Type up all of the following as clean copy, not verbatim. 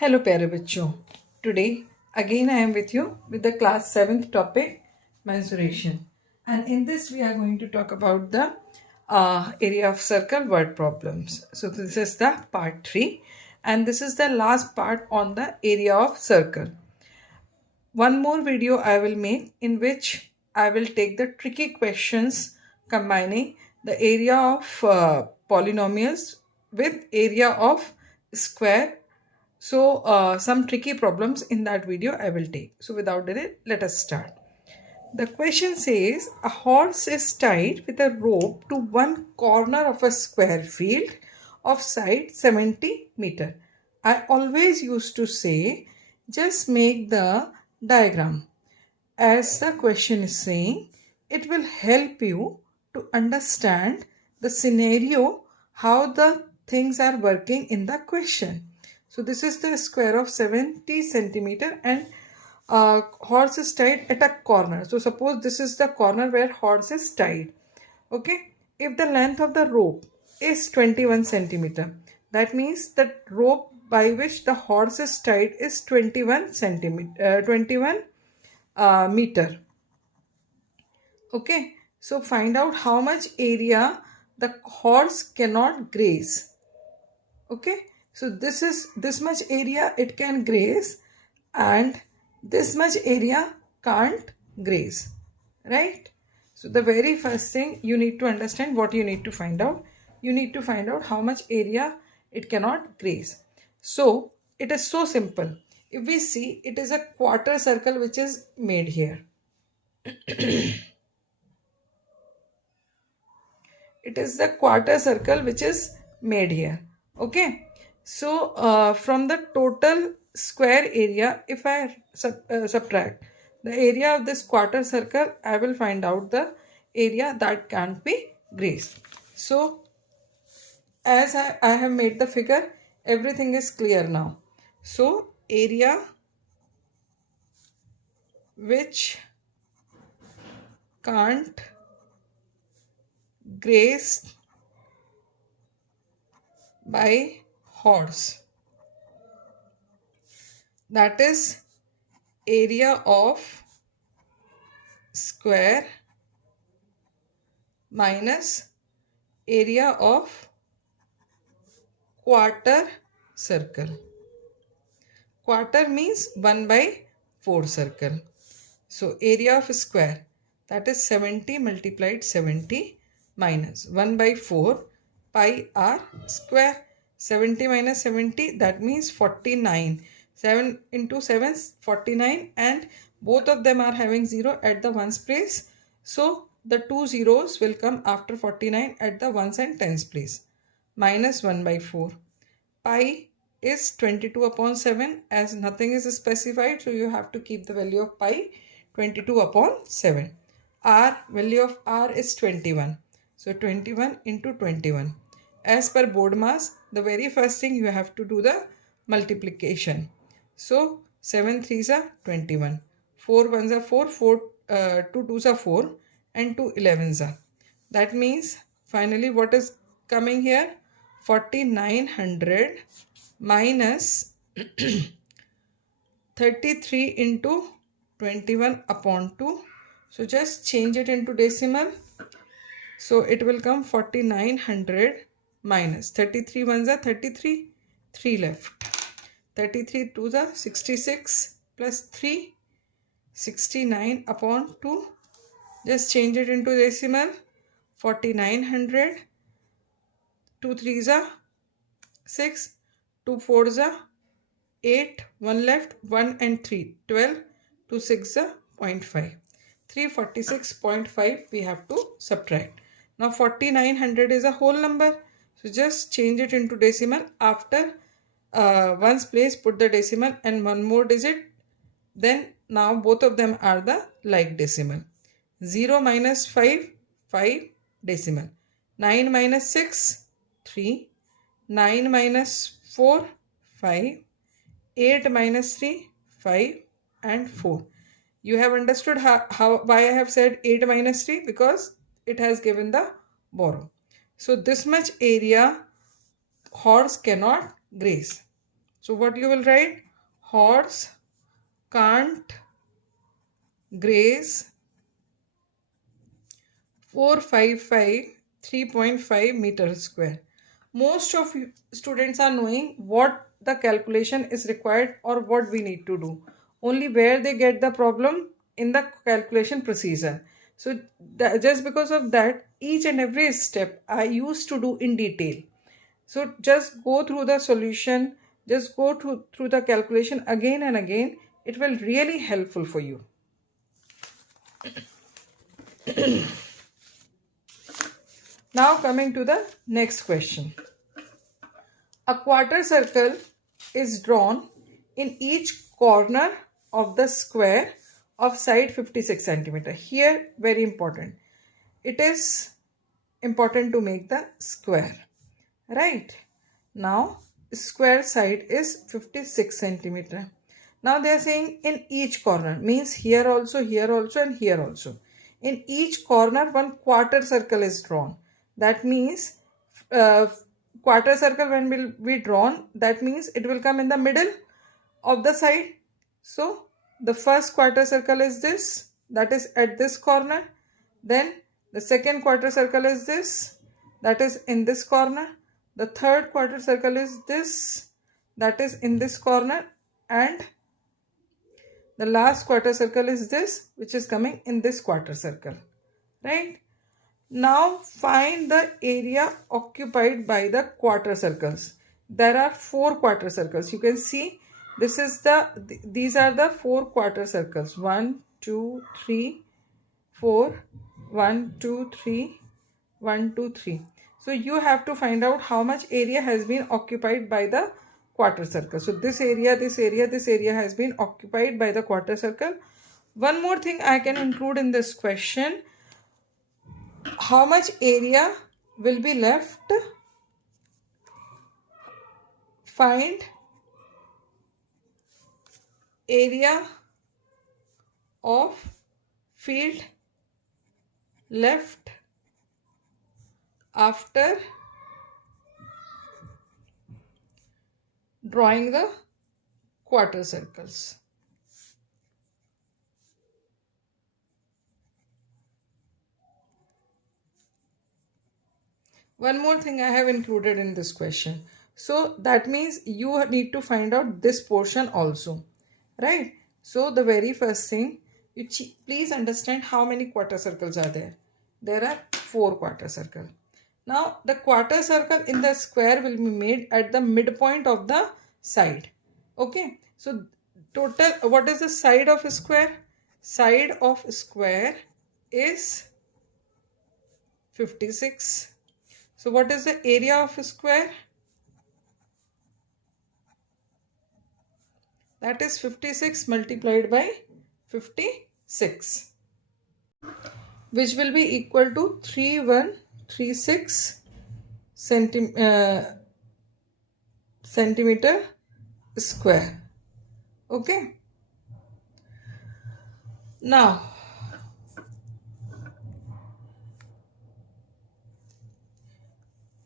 Hello प्यारे बच्चों, today again I am with you with the class 7th topic, mensuration, and in this we are going to talk about the area of circle word problems. So this is the part 3 and this is the last part on the area of circle. One more video I will make in which I will take the tricky questions combining the area of polynomials with area of square. So some tricky problems in that video I will take. So without delay, let us start. The question says a horse is tied with a rope to one corner of a square field of side 70 meter. I always used to say just make the diagram. As the question is saying, it will help you to understand the scenario, how the things are working in the question. So this is the square of 70 centimeter and horse is tied at a corner. So suppose this is the corner where horse is tied. Okay. If the length of the rope is 21 centimeter, that means the rope by which the horse is tied is 21 centimeter, 21 meter. Okay. So find out how much area the horse cannot graze. Okay. So this much area it can graze and this much area can't graze, right? So the very first thing you need to understand, what you need to find out. You need to find out how much area it cannot graze. So it is so simple. If we see, it is a quarter circle which is made here. It is the quarter circle which is made here. Okay. So from the total square area, if I subtract the area of this quarter circle, I will find out the area that can't be grazed. So as I have made the figure, everything is clear now. So area which can't graze by horse, that is area of square minus area of quarter circle. Quarter means 1 by 4 circle. So area of square, that is 70 multiplied 70 minus 1 by 4 pi r square. 70 minus 70, that means 49. 7 into 7 is 49 and both of them are having 0 at the ones place. So the two zeros will come after 49 at the ones and tens place. Minus 1 by 4. Pi is 22 upon 7, as nothing is specified, so you have to keep the value of pi 22 upon 7. R, value of R is 21. So 21 into 21. As per BORDMAS, the very first thing you have to do the multiplication. So 7 3s are 21. 4 1s are 4, 2 2s are 4 and 2 11s are. That means finally what is coming here? 4900 minus 33 into 21 upon 2. So just change it into decimal. So it will come 4900 minus 33 ones are 33, 3 left. 33 2s are 66 plus 3, 69 upon 2. Just change it into decimal. 4900, 2 3s are 6, 2 4s are 8, 1 left, 1 and 3, 12, 2 6 are 0.5. 346.5 we have to subtract. Now 4900 is a whole number. So just change it into decimal. After ones place, put the decimal and one more digit. Then now both of them are the like decimal. 0 minus 5, 5 decimal. 9 minus 6, 3. 9 minus 4, 5. 8 minus 3, 5 and 4. You have understood why I have said 8 minus 3, because it has given the borrow. So this much area horse cannot graze. So what you will write? Horse can't graze 455 3.5 meters square. Most of you students are knowing what the calculation is required or what we need to do. Only where they get the problem in the calculation procedure. So just because of that, each and every step I used to do in detail. So just go through the solution, just go through the calculation again and again. It will really helpful for you. Now coming to the next question. A quarter circle is drawn in each corner of the square of side 56 centimeter. Here very important. It is important to make the square. Right. Now square side is 56 centimeter. Now they are saying in each corner, means here also and here also. In each corner one quarter circle is drawn. That means quarter circle when will be drawn, that means it will come in the middle of the side. So the first quarter circle is this, that is at this corner. Then the second quarter circle is this, that is in this corner. The third quarter circle is this, that is in this corner. And the last quarter circle is this, which is coming in this quarter circle. Right? Now find the area occupied by the quarter circles. There are 4 quarter circles. You can see this is these are the 4 quarter circles. 1, 2, 3, 4. 1, 2, 3. 1, 2, 3. So you have to find out how much area has been occupied by the quarter circle. So this area has been occupied by the quarter circle. One more thing I can include in this question. How much area will be left? Find area of field left after drawing the quarter circles. One more thing I have included in this question. So that means you need to find out this portion also, right? So the very first thing, please understand how many quarter circles are there. There are 4 quarter circles. Now the quarter circle in the square will be made at the midpoint of the side. Okay. So total, what is the side of a square? Side of a square is 56. So what is the area of a square? That is 56 multiplied by 56, which will be equal to 3136 centimeter square. Okay. Now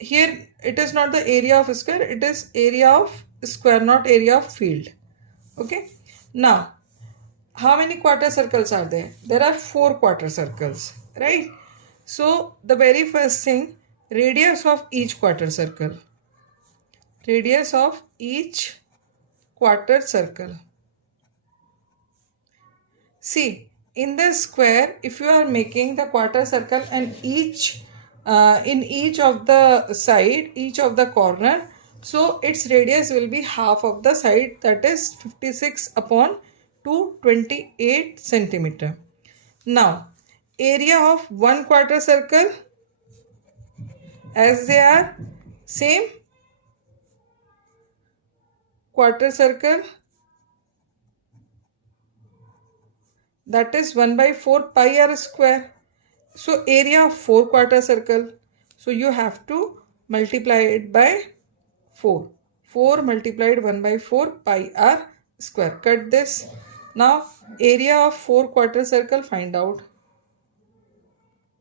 here it is not the area of a square, it is area of square, not area of field. Okay. Now how many quarter circles are there? There are 4 quarter circles, right? So the very first thing, radius of each quarter circle. Radius of each quarter circle. See, in the square, if you are making the quarter circle and in each of the side, each of the corner, so its radius will be half of the side, that is 56 upon 228 centimeter. Now, area of 1 quarter circle, as they are same quarter circle, that is 1 by 4 pi r square. So area of 4 quarter circle. So you have to multiply it by 4. 4 multiplied 1 by 4 pi r square. Cut this. Now area of 4 quarter circle, find out.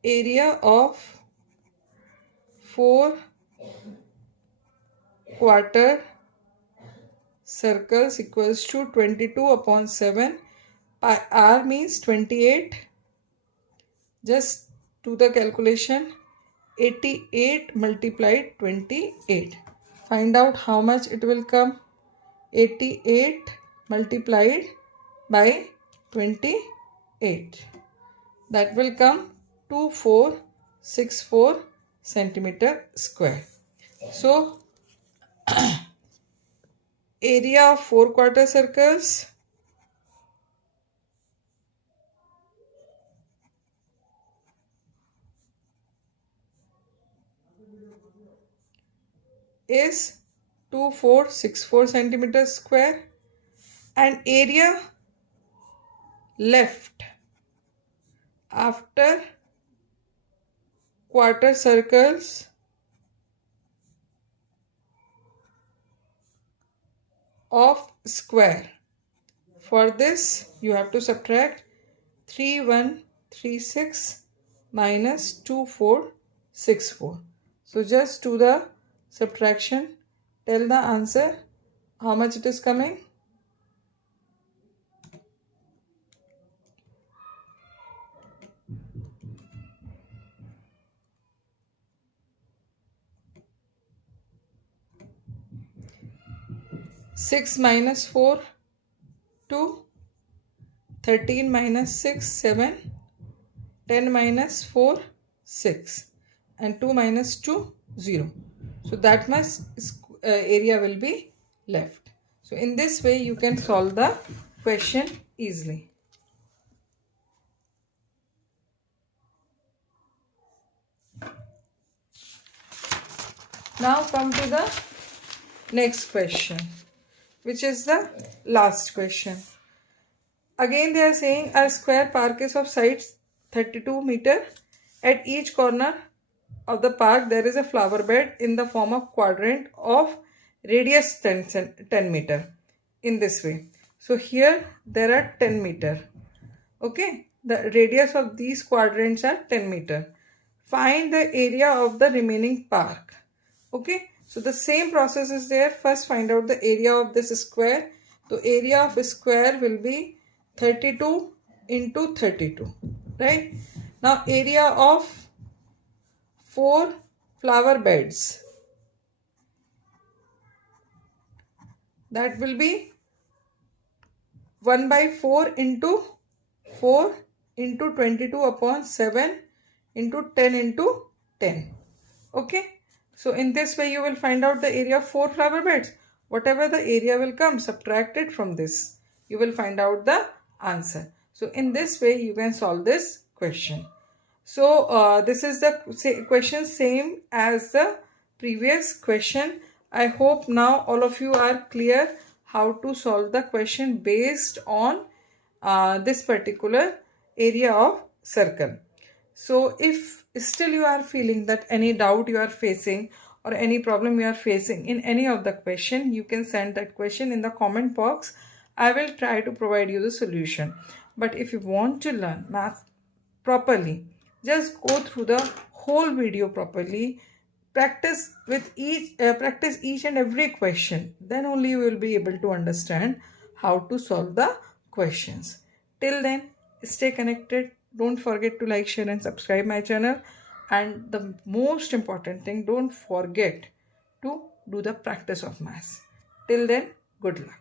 Area of 4 quarter circles equals to 22 upon 7. Pi r means 28. Just do the calculation. 88 multiplied 28. Find out how much it will come. 88 multiplied by 28. That will come 2464 centimeter square. So area of 4 quarter circles is 2464 centimeters square, and area left after quarter circles of square. For this you have to subtract 3136 minus 2464. So just do the subtraction. Tell the answer how much it is coming. Six minus 4 2, 13 minus 6 7, 10 minus 4 6, and 2 minus 2 0. So that much area will be left. So in this way you can solve the question easily. Now come to the next question, which is the last question. Again they are saying a square park is of sides 32 meter. At each corner of the park there is a flower bed in the form of quadrant of radius 10 meter in this way. So here there are 10 meter. Okay, the radius of these quadrants are 10 meter. Find the area of the remaining park. Okay, so the same process is there. First find out the area of this square. So area of a square will be 32 into 32, right? Now area of 4 flower beds, that will be 1 by 4 into 4 into 22 upon 7 into 10 into 10. Okay, so in this way you will find out the area of 4 flower beds. Whatever the area will come, subtract it from this. You will find out the answer. So in this way you can solve this question. So this is the question same as the previous question. I hope now all of you are clear how to solve the question based on this particular area of circle. So if still you are feeling that any doubt you are facing or any problem you are facing in any of the question, you can send that question in the comment box. I will try to provide you the solution. But if you want to learn math properly, just go through the whole video properly. Practice each and every question. Then only you will be able to understand how to solve the questions. Till then, stay connected. Don't forget to like, share and subscribe my channel. And the most important thing, don't forget to do the practice of maths. Till then, good luck.